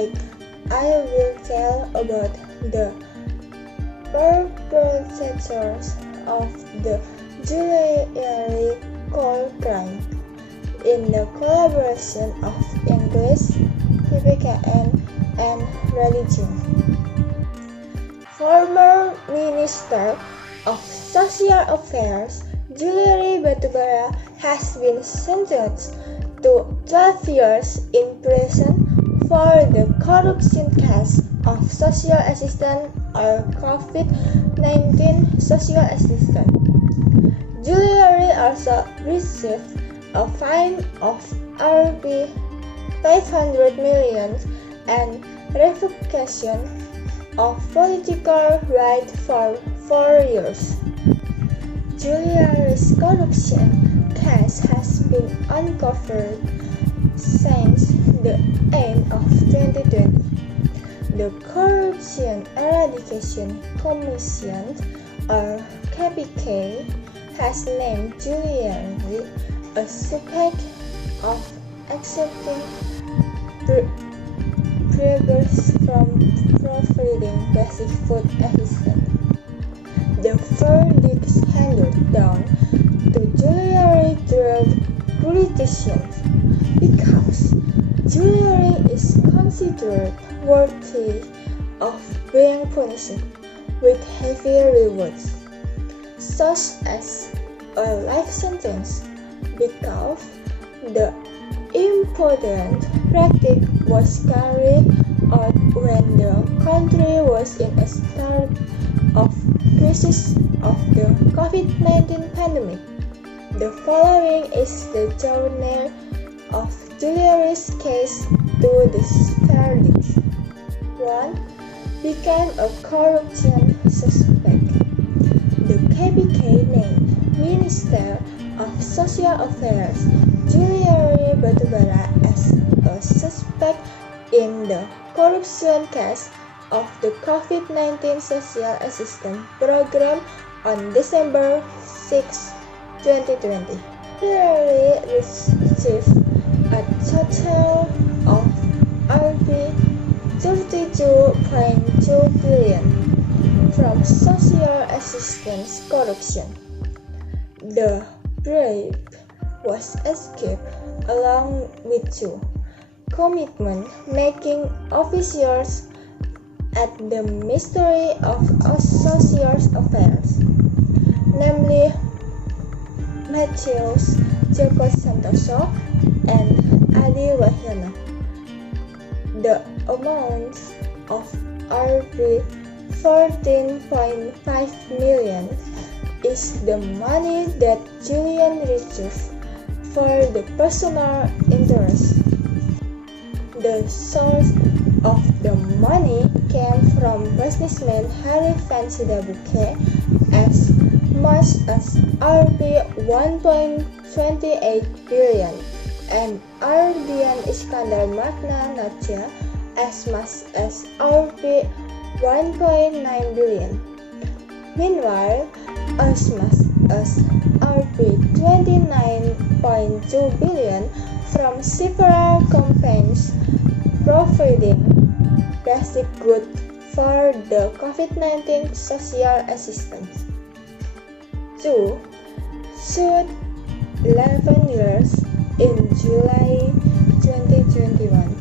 8, I will tell about the perpetrators of the Juliary crime in the collaboration of English, PPKn, and religion. Former Minister of Social Affairs Juliari Batubara has been sentenced to 12 years in prison for the corruption case of social assistant or COVID-19 social assistant. Juliari also received a fine of Rp 500 million and revocation of political right for 4 years. Juliari's corruption case has been uncovered since the end of 2020. The Corruption Eradication Commission, or KPK, has named Juliari a suspect of accepting bribes from providing basic food assistance. The verdict handed down to Juliari drove politicians because Juliari is considered worthy of being punished with heavy rewards, such as a life sentence, because the important practice was carried out when the country was in a state of crisis of the COVID-19 pandemic. The following is the journey of Juliari's case to the verdict. 1. Became a corruption suspect. The KPK named Minister of Social Affairs Juliari Batubara as a suspect in the corruption case of the COVID-19 social assistance program on December 6, 2020. Juliari received a total of Rp 32.2 billion from social assistance corruption. The bribe was escaped along with 2 commitment-making officials at the Ministry of Social Affairs, namely Matthews Joko Santoso and Adi Wahyono. The amount of Rp 14.5 million is the money that Julian received for the personal interest. The source of the money came from businessman Harry Vansidabuke as much as Rp 1.28 billion and Ardian Iskandar Magna Natja as much as Rp 1.9 billion. Meanwhile, as much as Rp 29.2 billion from several campaigns providing basic goods for the COVID-19 social assistance. 2. Sued 11 years in July 2021.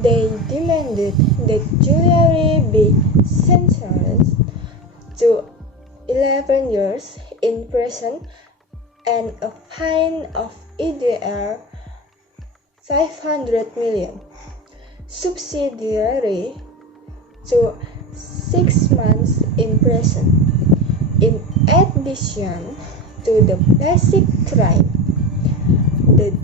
They demanded that Juliari be sentenced to 11 years in prison and a fine of IDR 500 million, subsidiary to 6 months in prison. In addition to the basic crime, the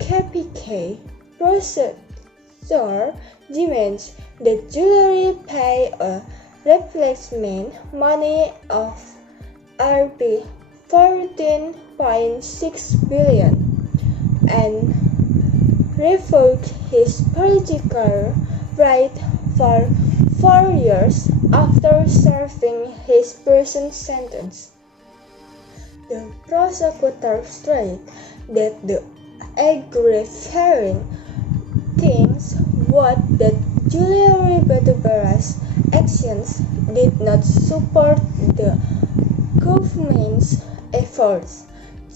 KPK prosecutor demands that Juliari pay a replacement money of Rp 14.6 billion and revoke his political right for 4 years after serving his prison sentence. The prosecutor stated that the aggravating things what that Juliari Batubara's actions did not support the government's efforts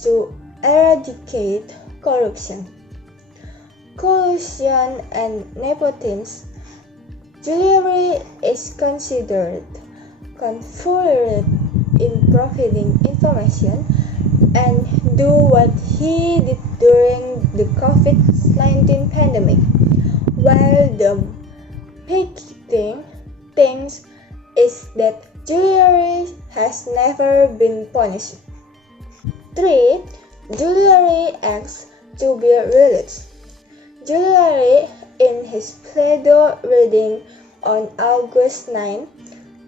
to eradicate corruption, collusion, and nepotism. Juliari is considered confident in providing information and do what he did during the COVID-19 pandemic. While the making things is that Juliari has never been punished. 3. Juliari asks to be released. Juliari, in his Pledo reading on August 9,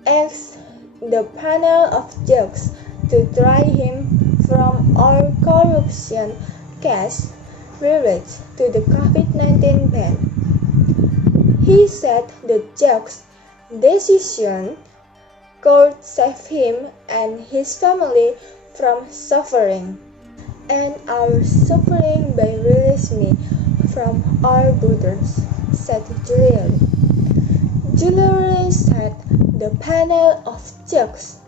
asked the panel of judges to try him from all corruption case related to the COVID-19 ban. He said the judge's decision could save him and his family from suffering, and our suffering by release me from our borders, said Juliari. Juliari said the panel of judges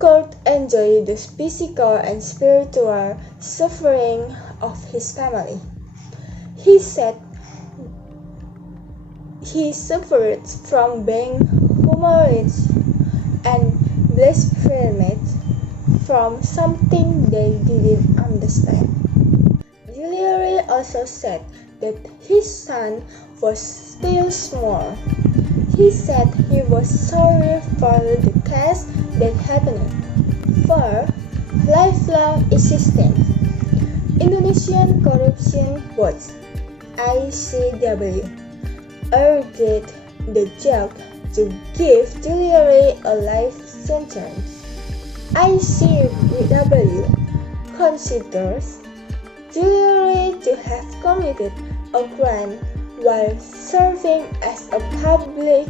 could enjoy the physical and spiritual suffering of his family. He said he suffered from being humiliated and blasphemed from something they didn't understand. Juliari also said that his son was still small. He said he was sorry for the case that happened. 4. Lifelong existence. Indonesian Corruption Watch (ICW) urged the judge to give Juliari a life sentence. ICW considers Juliari to have committed a crime while serving as a public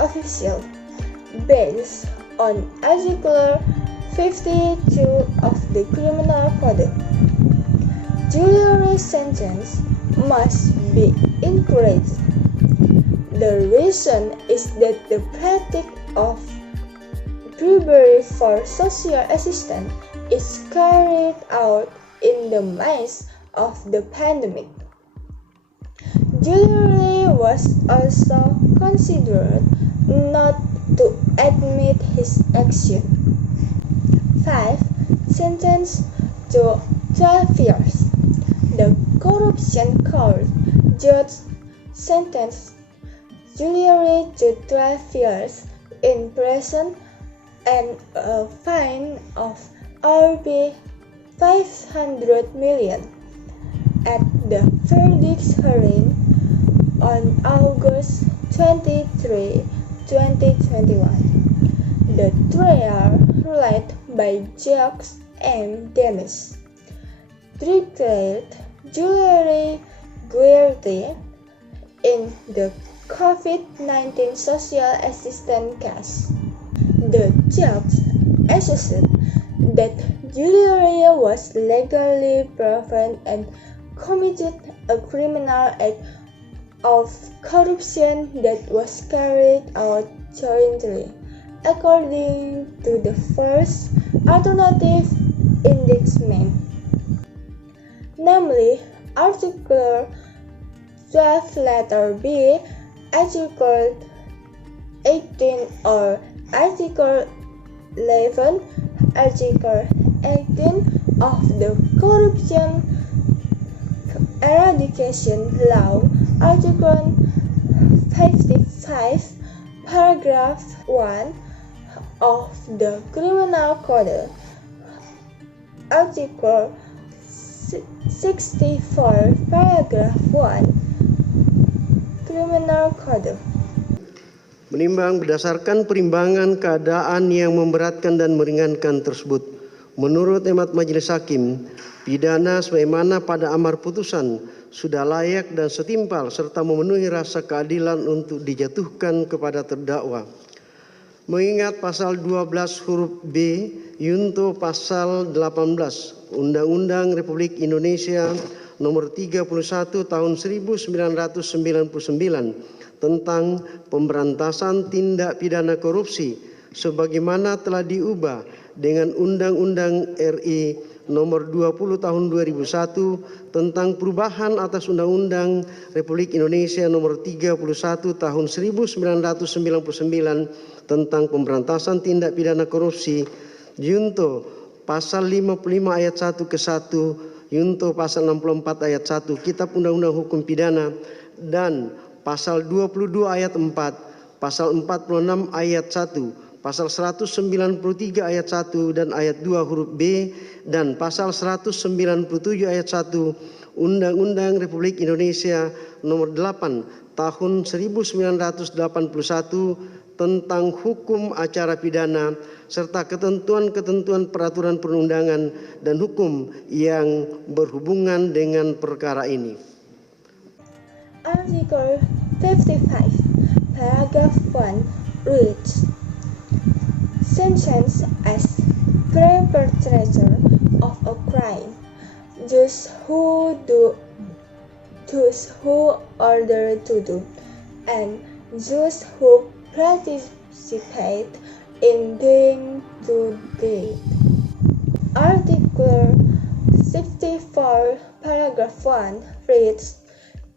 official, based on Article 52 of the Criminal Code. Juliari's sentence must be increased. The reason is that the practice of bribery for social assistance is carried out in the midst of the pandemic. Juliari was also considered not to admit his action. 5. Sentence to 12 years. The Corruption Court judge sentenced Juliari to 12 years in prison and a fine of Rp 500 million at the verdict hearing on August 23, 2021. The trial, led by Judge M. Demis, declared Juliari guilty in the COVID-19 social assistance case. The judge asserted that Juliari was legally proven and committed a criminal act of corruption that was carried out jointly, according to the first alternative indictment, namely Article 12 letter B, Article 18 or Article 11, Article 18 of the Corruption Eradication Law, Article 55, Paragraph 1 of the Criminal Code, Article 64, Paragraph 1, Criminal Code. Menimbang berdasarkan perimbangan keadaan yang memberatkan dan meringankan tersebut, menurut hemat Majelis Hakim, pidana sebagaimana pada amar putusan sudah layak dan setimpal serta memenuhi rasa keadilan untuk dijatuhkan kepada terdakwa. Mengingat pasal 12 huruf B yunto pasal 18 Undang-Undang Republik Indonesia Nomor 31 Tahun 1999 tentang pemberantasan tindak pidana korupsi sebagaimana telah diubah dengan Undang-Undang RI Nomor 20 Tahun 2001 tentang perubahan atas Undang-Undang Republik Indonesia Nomor 31 Tahun 1999 tentang pemberantasan tindak pidana korupsi, Junto Pasal 55 ayat 1 ke 1, Junto Pasal 64 ayat 1 Kitab Undang-Undang Hukum Pidana, dan Pasal 22 ayat 4, Pasal 46 ayat 1, Pasal 193 ayat 1 dan ayat 2 huruf B, dan Pasal 197 ayat 1 Undang-Undang Republik Indonesia Nomor 8 Tahun 1981 tentang hukum acara pidana serta ketentuan-ketentuan peraturan perundangan dan hukum yang berhubungan dengan perkara ini. Article 55, Paragraph 1 reads, sentence as perpetrator of a crime, those who order to do, and those who participate in doing to do it. Article 64, Paragraph 1 reads,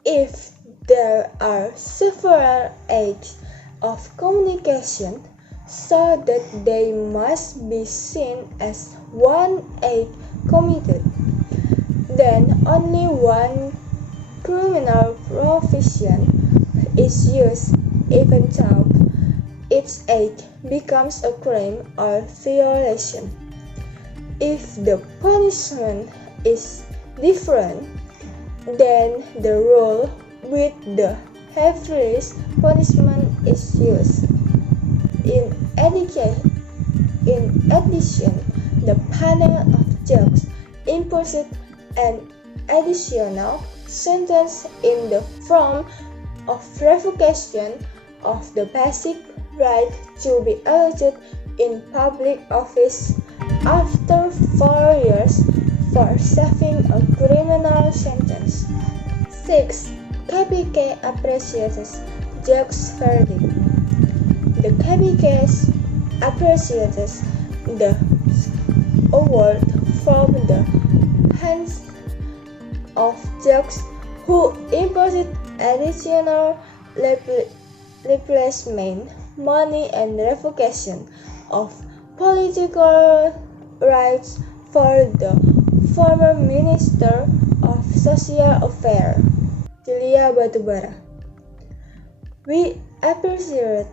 if there are several aids of communication so that they must be seen as one act committed, then only one criminal provision is used, even though each act becomes a crime or violation. If the punishment is different, then the rule with the heaviest punishment is used. In addition, the panel of judges imposed an additional sentence in the form of revocation of the basic right to be elected in public office after 4 years for serving a criminal sentence. 6. KPK appreciates judge's verdict. The KPK appreciates the award from the hands of judges who imposed additional replacement money and revocation of political rights for the former Minister of Social Affairs, Julia Batubara. We appreciate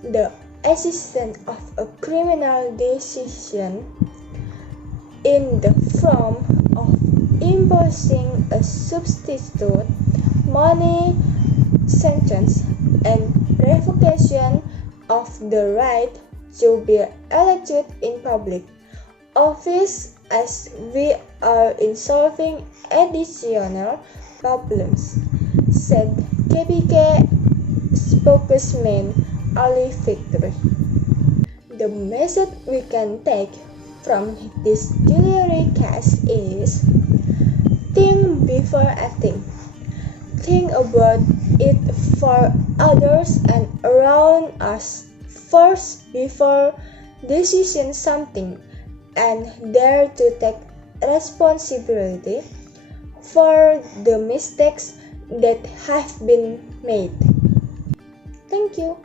the existence of a criminal decision in the form of imposing a substitute money sentence and revocation of the right to be elected in public office, as we are in solving additional problems, said KPK spokesman Ali Victory. The message we can take from this jewelry case is: think before acting. Think about it for others and around us first before deciding something, and dare to take responsibility for the mistakes that have been made. Thank you.